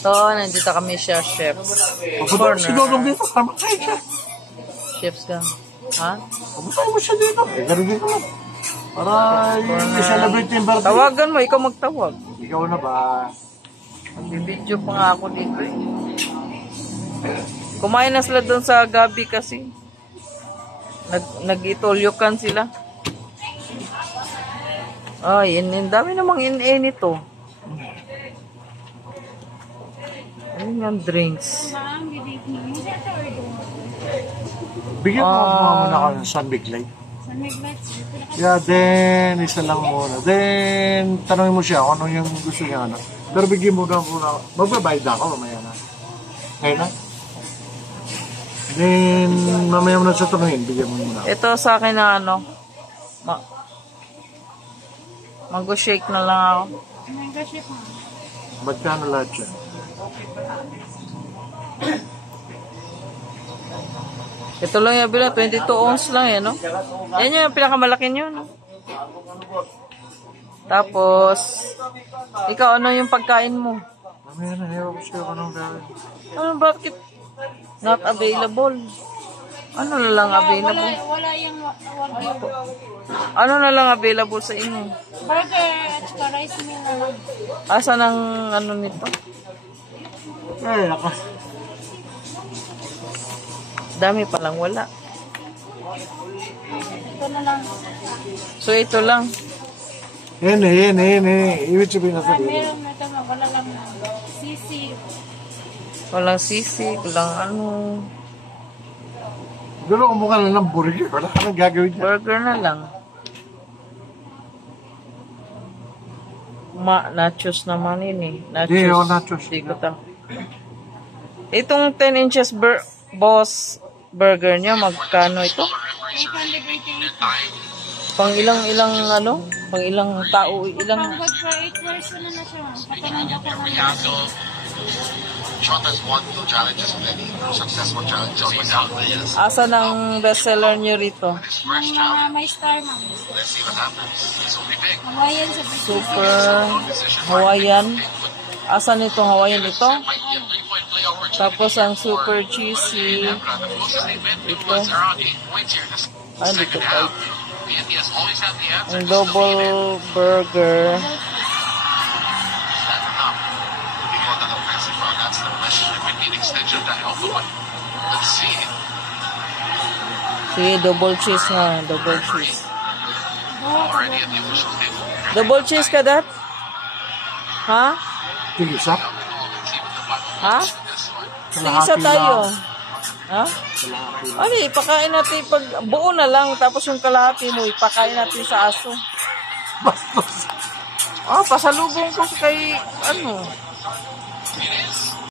So, nandito kami siya, chef. Papunta mo si Dodong dito, tama kayo siya. Chef's gang. Ha? Papunta mo siya dito. Eh, ganun dito lang. Para i-celebrate yung birthday. Tawagan mo, ikaw magtawag. Ikaw na ba? Bibidyo pa nga ako dito eh. Kumain na sila doon sa gabi kasi. Nag-itolyokan sila. Ay, dami namang in-in ito. Ano yung drinks? Bigyan mo muna ako ng San Miguel. Yeah, then isa lang muna. Then tanongin mo siya kung ano yung gusto niya. Ano. Pero bigyan mo na muna. Magbabayad na ako mamaya na. Ngayon na. Then mamaya mo na siya tanongin. Bigyan mo muna. Ito sa akin na ano. Mango-shake na lang ako. Mango-shake mo. Magkano lahat siya? Ito lang yung bila, 22 ounce lang yan, no? Yan yung pinakamalaki nyo, no? Tapos, ikaw, ano yung pagkain mo? Mamaya na, hewa ko siya anong gawin. Ano, bakit not available? Ano na lang available? Wala yung wagyu. Ano na lang available sa inyo? Burger at saka rice meal na lang. Asan ang ano nito? Ay, ako. Dami pa lang wala. Ito na lang. So, ito lang. Yan. Ibig sabihin na sabihin. Meron na ito na wala lang sisig. Walang sisig, walang ano. Pero kumukha lang ng burger. Wala ka nang gagawin niya. Burger na lang. Nachos naman yun eh. Nachos. Hindi, nachos. Itong 10 inches boss burger niya, magkano ito? 888. Pang ilang ano? Pang ilang tao? Ilang? Pang good for 8 person na na siya. Patanong ako ng Shot has won 2 challenges already, 2 successful challenges without this. Asa ng bestseller niyo rito? His first mga challenge, may star ma'am. let's see what happens. This will be big. Hawaiian sa Super Hawaiian. Asa nitong Hawaiian ito? Might be a 3-point play opportunity. Tapos ang super cheesy. The closest they've been to was around 8 points here in the Ay, dito second pa. half. PNP has always had the answer. Ang double burger. Is that enough to be called an offensive foul? That's the question. It might be an extension to help them, but let's see. Sige, double cheese na. Double cheese. Already at the official table. Double cheese ka, dat? Ha? Tig-isa? Ha? Isa tayo. Ha? Ano, ipakain natin pag buo na lang, tapos yung kalahati mo, ipakain natin sa aso. Bastos. Pasalubong ko kay, ano,